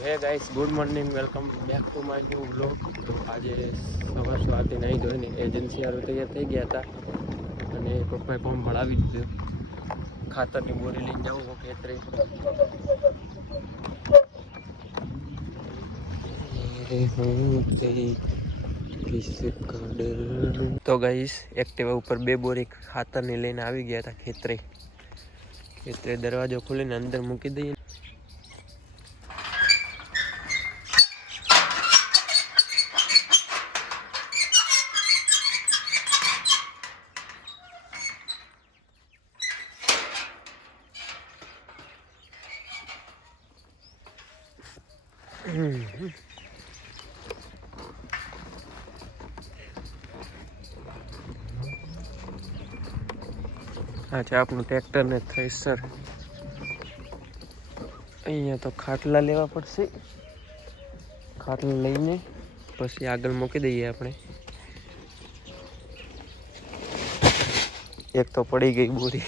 Hey guys good morning welcome back to my new vlog તો આજે સવાર સવારથી નહીં ધોઈને એજન્સી આરો તૈયાર થઈ ગયા હતા. અને પપ્પાએ ફોર્મ ભરાવી દીધું. ખાતરની બોરી લઈને જાઉં હું ખેતરે. તો ગાઈસ એક્ટિવા ઉપર બે બોરી ખાતરની લઈને આવી ગયા હતા ખેતરે. ખેતરે દરવાજો ખોલીને અંદર મૂકી દઈએ. આ છે આપણું ટ્રેક્ટર ને થ્રેસર અહીંયા તો ખાટલા લેવા પડશે. ખાટલા લઈને પછી આગળ મૂકી દઈએ આપણે. એક તો પડી ગઈ બોરી.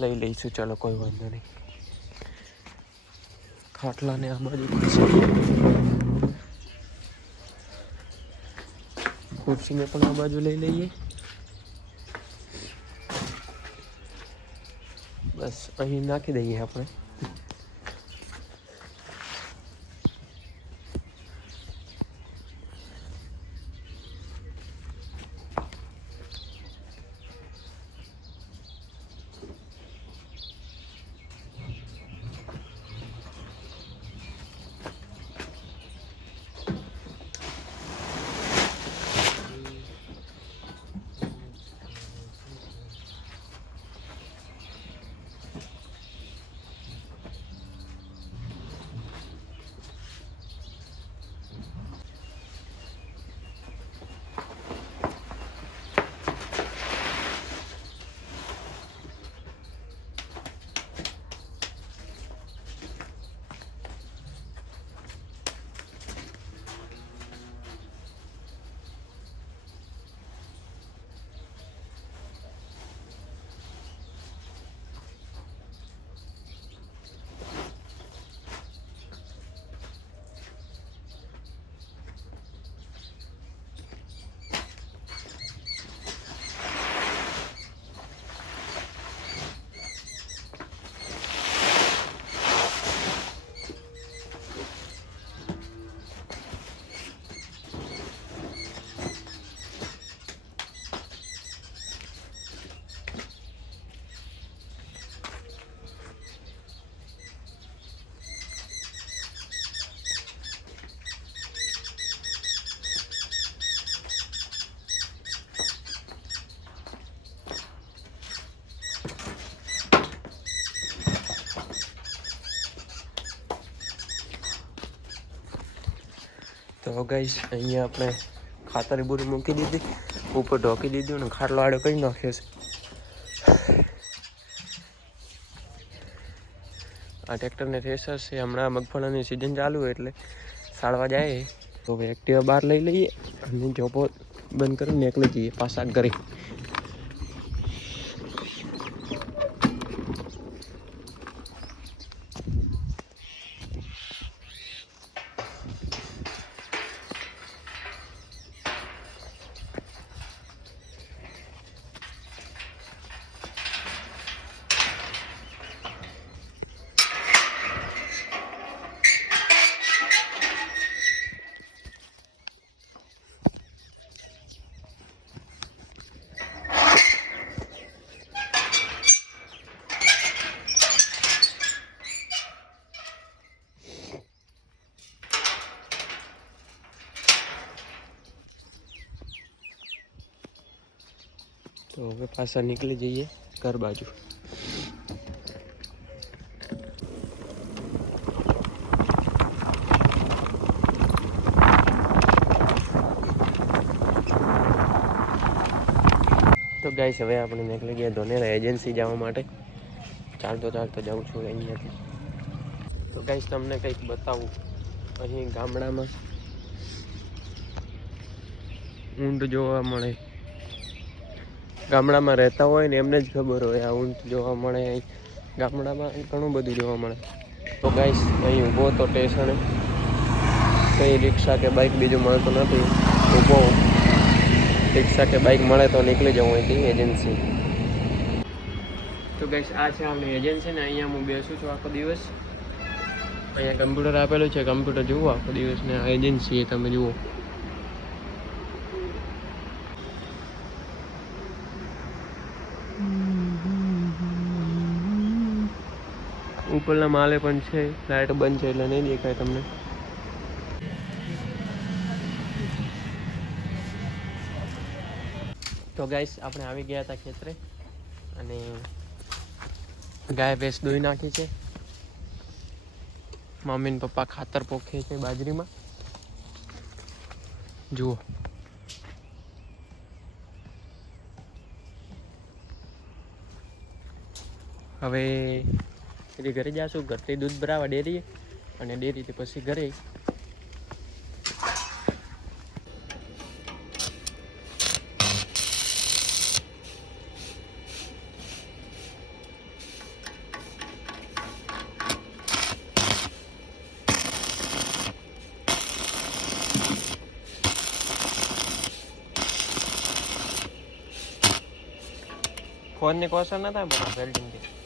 લઈ લઈશું, ચાલો કોઈ વાંધો નહીં. ખાટલાને આ બાજુ ખુરશીને પણ આ બાજુ લઈ લઈએ. બસ અહીં નાખી દઈએ આપણે. તો ગાઈસ, અહીંયા આપણે ખાતર બોરી મૂકી દીધી. ઉપર ઢોકી દીધું અને ખાટલો આડો કરી નાખ્યો છે. આ ટ્રેક્ટરને થ્રેસર છે. હમણાં મગફળીની સિઝન ચાલુ એટલે સાળવા જાય. તો એક્ટિવા બહાર લઈ લઈએ અને જોબો બંધ કરીને નીકળી જઈએ પાછા ઘરે. તો હવે પાછા નીકળી જઈએ ઘર બાજુ. તો ગાઈસ હવે આપણે નીકળી ગયા ધોનેરા એજન્સી જવા માટે. ચાલતો ચાલતો જાઉં છું અહીંયાથી. તો ગાઈસ તમને કંઈક બતાવું. અહીં ગામડામાં ઊંટ જોવા મળે. ગામડામાં રહેતા હોય ને એમને જ ખબર હોય, આ ઊંટ જોવા મળે અહીં ગામડામાં ઘણું બધું જોવા મળે. તો ગાઈસ અહીં ઊભો તો સ્ટેશને. કંઈ રિક્ષા કે બાઇક બીજું મળતું નથી. ઊભો. રિક્ષા કે બાઇક મળે તો નીકળી જવું અહીંથી એજન્સી તો ગાઈસ આ છે આપણી એજન્સી ને, અહીંયા હું બેસું છું આખો દિવસ. અહીંયા કમ્પ્યુટર આપેલું છે કમ્પ્યુટર જુઓ આખો દિવસ ને એજન્સી તમે જુઓ. ઉપરના માલે પણ છે. લાઇટ બંધ છે એટલે નહીં દેખાય તમને. તો ગાઈસ આપણે આવી ગયા હતા ખેતરે અને ગાય ભેંસ દોઈ નાખી છે. મમ્મી ને પપ્પા ખાતર પોખે છે બાજરીમાં. જુઓ. હવે એટલે ઘરે જાશું ઘરથી દૂધ ભરાવા ડેરીએ અને ડેરીથી પછી ઘરે ફોનની કોશન ના થાય બધા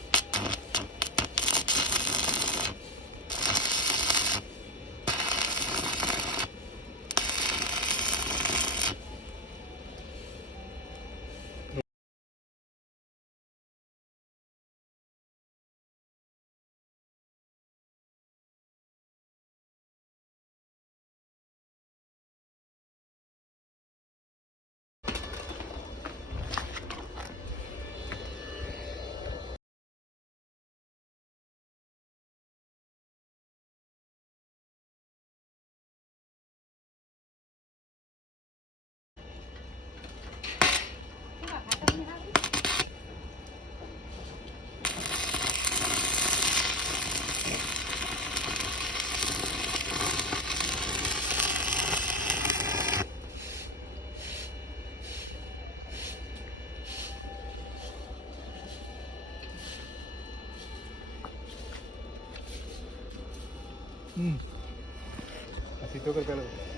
Mm. Así toca el calor.